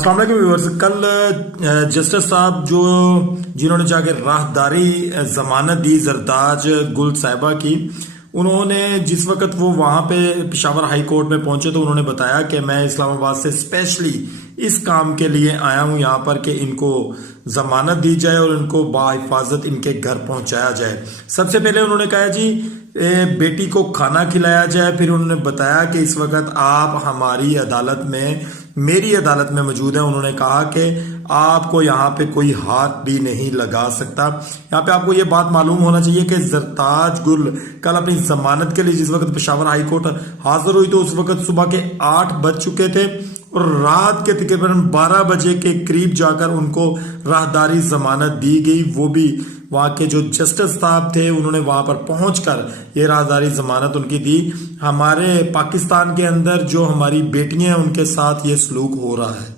अस्सलाम वालेकुम व्यूअर्स। कल जस्टिस साहब जिन्होंने जाके राहदारी जमानत दी जरदाज गुल साहिबा की, उन्होंने जिस वक्त वो वहां पे पेशावर हाई कोर्ट में पहुंचे तो उन्होंने बताया कि मैं इस्लामाबाद से स्पेशली इस काम के लिए आया हूं यहाँ पर कि इनको जमानत दी जाए और इनको बाहिफाजत इनके घर पहुंचाया जाए। सबसे पहले उन्होंने कहा जी बेटी को खाना खिलाया जाए। फिर उन्होंने बताया कि इस वक्त आप हमारी अदालत में, मेरी अदालत में मौजूद है। उन्होंने कहा कि आपको यहाँ पे कोई हाथ भी नहीं लगा सकता। यहाँ पे आपको ये बात मालूम होना चाहिए कि जरदाज गुल कल अपनी जमानत के लिए जिस वक्त पेशावर हाई कोर्ट हाजिर हुई तो उस वक्त सुबह के 8 बज चुके थे और रात के तकरीबन 12 बजे के करीब जाकर उनको राहदारी जमानत दी गई। वो भी वहाँ के जो जस्टिस साहब थे उन्होंने वहां पर पहुंचकर ये राहदारी जमानत उनकी दी। हमारे पाकिस्तान के अंदर जो हमारी बेटियां हैं उनके साथ ये सलूक हो रहा है।